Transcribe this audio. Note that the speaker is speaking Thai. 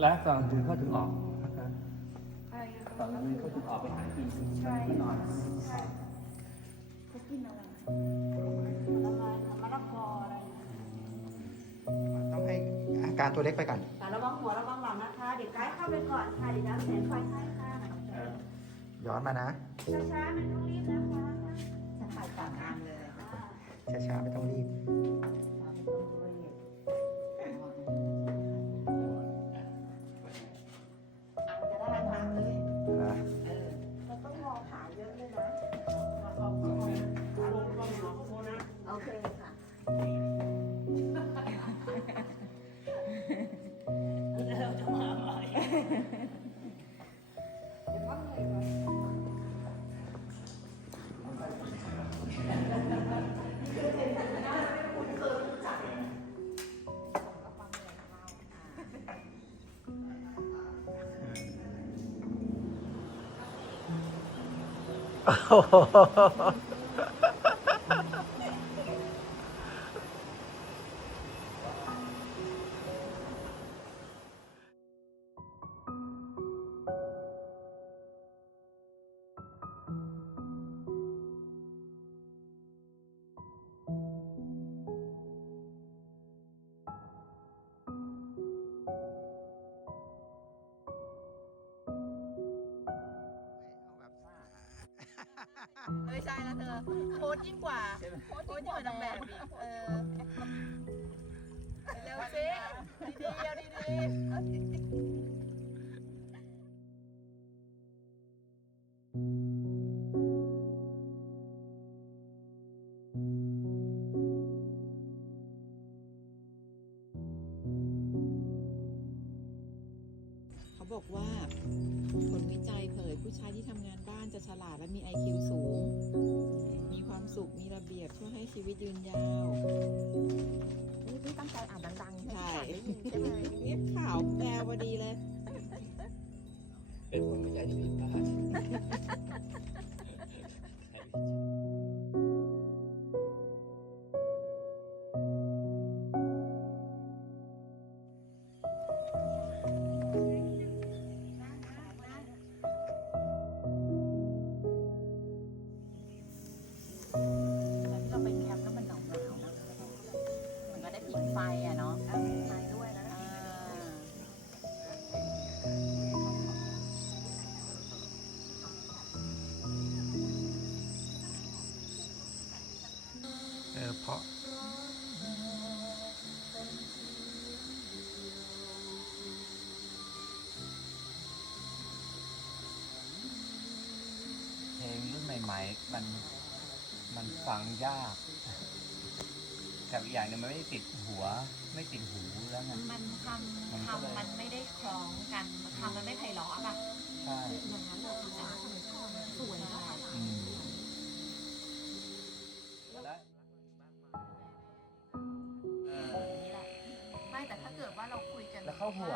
และตอนกลางคืนเขาถึงออกนะครับอะไรนะตอนกลางคืนเขาถึงออกไปหากินใช่ที่นอนใช่เขากินอะไรผลไม้ค่ะมะละกออะไรอย่างเงี้ยต้องให้อาการตัวเล็กไปก่อนแต่ระวังหัวระวังหลังนะคะ เดี๋ยวไกด์เข้าไปก่อนค่ะเดี๋ยวน้ำแข็งคอยให้ค่ะเอ่อย้อนมานะช้าๆไม่ต้องรีบนะคะจะ โอ้โห ไม่ใช่แล้วเธอโพสต์ยิ่งกว่าโพสต์ยิ่งกว่านางแบบอีกเออเร็วสิดีๆเอาดีเขาบอกว่าผลวิจัยเผยผู้ชายที่ทำงานบ้านจะฉลาดและมี IQ สูง ยให้ชีวิตยืนยาวนี่พี่ตั้งใจอ่านดังๆใช่ให้พี่อ่านได้ยินใช่ไหมเงียบข่าวแปลพอดีเลย เป็นผลวิจัยที่ผิดพลาด พราะ เพลงรุ่นใหม่ๆ มันมันฟังยาก กับอีกอย่างหนึงมันไม่ได้ติดหัว ไม่ติดหูแล้วไงๆมันทมันำก็เลยทำมันไม่ได้คล้องกันมันทำมันไม่ไพเราะอะป่ะใช่ อย่างนั้นเลยแต่ว่าสมัยก่อนสวยอะอืม ถ้าเกิดว่าเราคุยกันแล้วเข้าห่ว